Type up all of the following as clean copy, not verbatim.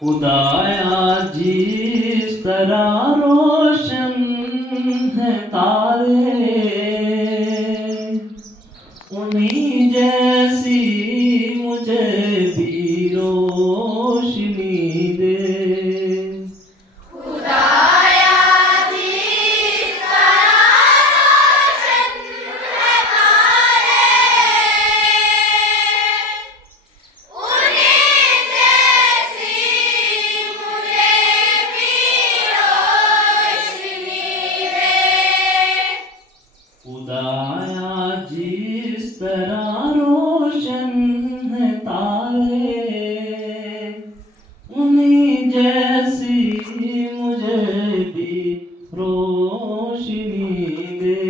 खुदाया जिस तरह रोशन है तारे, उन्हीं जैसी मुझे भी रोशनी दे। खुदाया जिस तरह रोशन है तारे, उन्हीं जैसी मुझे भी रोशनी दे। खुदाया जिस तरह रोशन है तारे, उन्हीं जैसी मुझे भी रोशनी दे।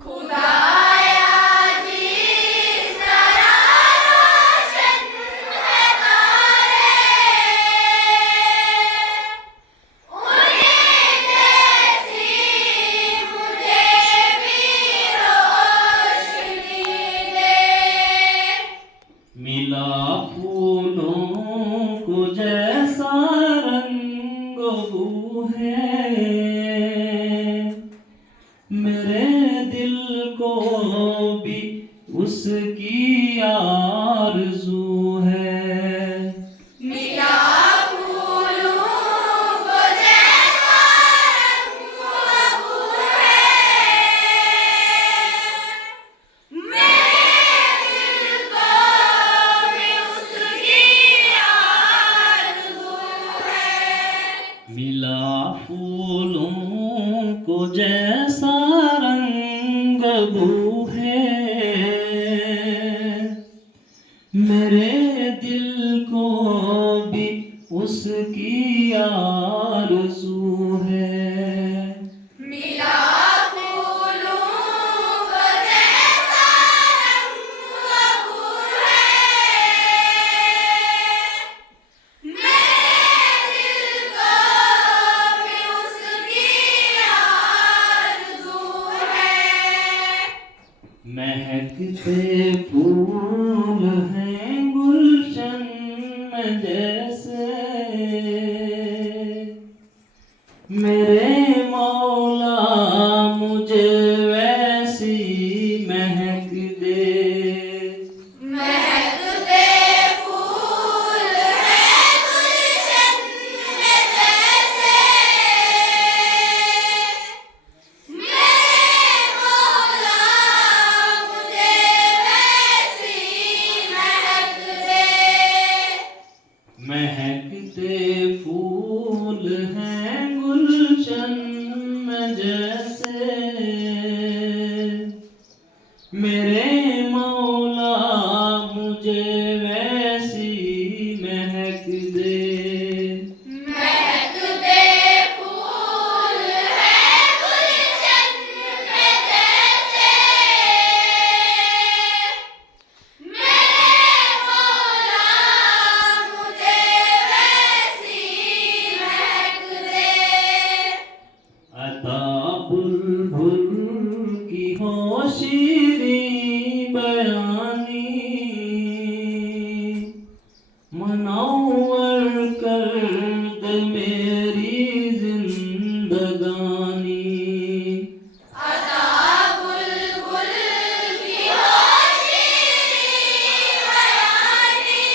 खुदाया जिस तरह रोशन है तारे, उन्हीं जैसी मुझे भी रोशनी दे। मिला फूलों को जैसा रंग बू है, मेरे दिल को भी उसकी आरज़ू है। मिला फूलों को जैसा रंग बहू है, मेरे दिल को भी उसकी आरज़ू है। मिला फूलों को जैसा रंग बू है, मेरे दिल को भी उसकी आरज़ू है। मिला फूलों को जैसा रंग बहू है, मेरे दिल को भी उसकी आरज़ू है। महकते फूल हैं गुलशन जैसे, मेरे मौला मुझे वैसी महक दे। महकते फूल हैं गुलशन में जैसे, मेरे मौला मुझे वैसी महक दे। महकते फूल हैं गुलशन जैसे, मेरे मौला मुझे वैसी महक दे। महकते फूल हैं गुलशन में जैसे, मेरे मौला मुझे वैसी महक दे। अता बुलबुल की हो शीरीं बयानी, मनव्वर कर दे मेरी जिंदगानी। अता बुलबुल की होशियारी बयानी,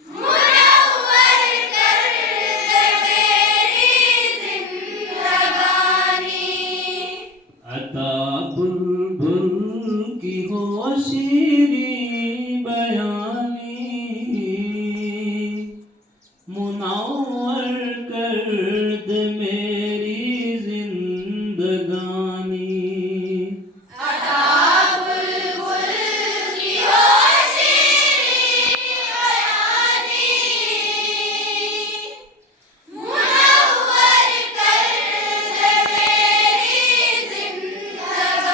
मुनव्वर कर दे मेरी जिंदगानी। अता बुलबुल की हो शीरीं बयानी, मुनव्वर कर दे मेरी जिंदगानी। अता बुलबुल की होशियारी बयानी, मुनव्वर कर दे मेरी जिंदगानी।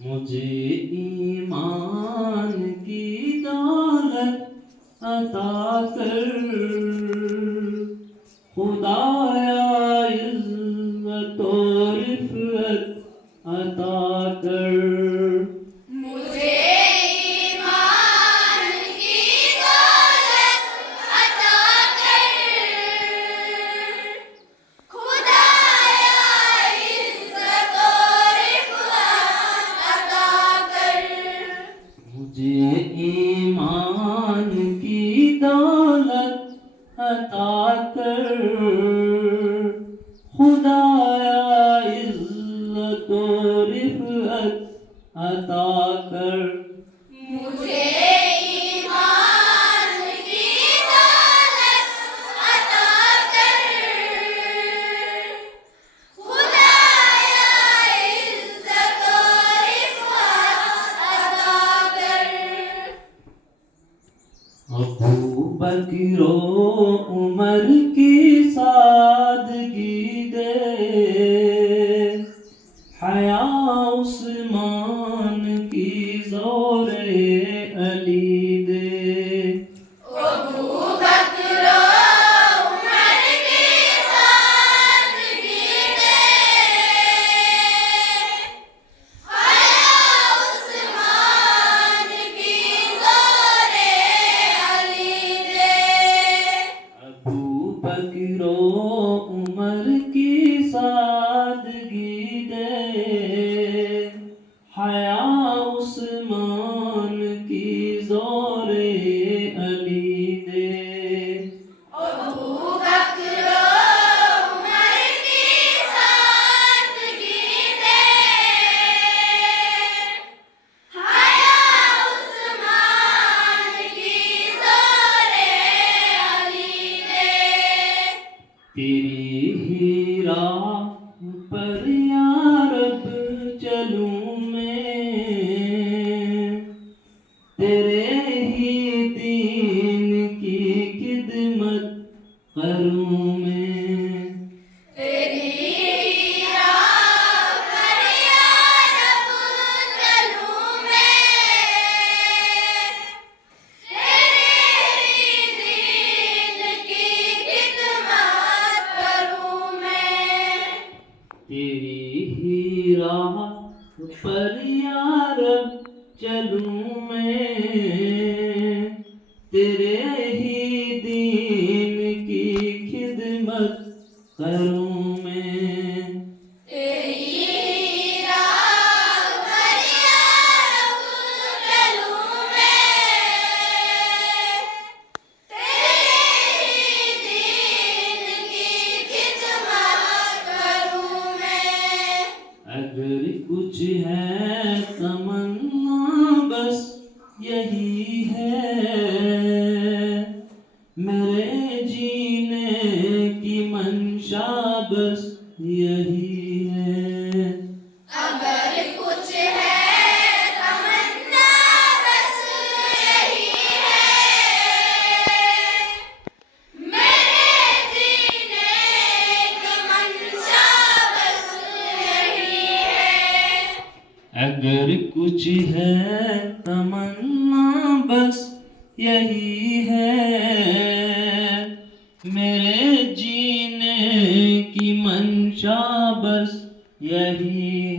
मुझे ईमान की दौलत अता कर, खुदाया इज़्ज़त और रिफ़अत अता कर। मुझे ईमान ईमान की दौलत अता कर खुदाया इज्जत और रिफ़अत अता कर मुझे ईमान की दौलत अता कर खुदाया इज्जत और रिफ़अत अता कर अबू बकर उमर की सादगी दे हया उस्मान की ज़ोरे अली दे अबू बकर उमर की सादगी दे हया उस्मान की ज़ोरे अली दे अबू बकर उमर की सादगी दे हया उस्मान की ज़ोरे अली दे अबू बकर उमर की सादगी दे हया उस्मान की ज़ोरे अली दे तेरी ही राह पर या रब चलूं मैं तेरे ही दीन की खिदमत करूं मैं तेरी राह पर या रब चलूं मैं तेरे ही दीन की खिदमत करूं मैं तेरी ही राह पर या रब चलूं मैं तेरे ही दीन की खिदमत करूं मैं तेरी राह पर या रब चलूं मैं तेरे ही दीन की खिदमत करूं मैं अगर कुछ है तमन्ना बस यही है मेरे जीने की मंशा बस यही है अगर कुछ है तमन्ना बस यही है मेरे जीने की मंशा बस यही है अगर कुछ है तमन्ना बस यही है मेरे जीने की मंशा बस यही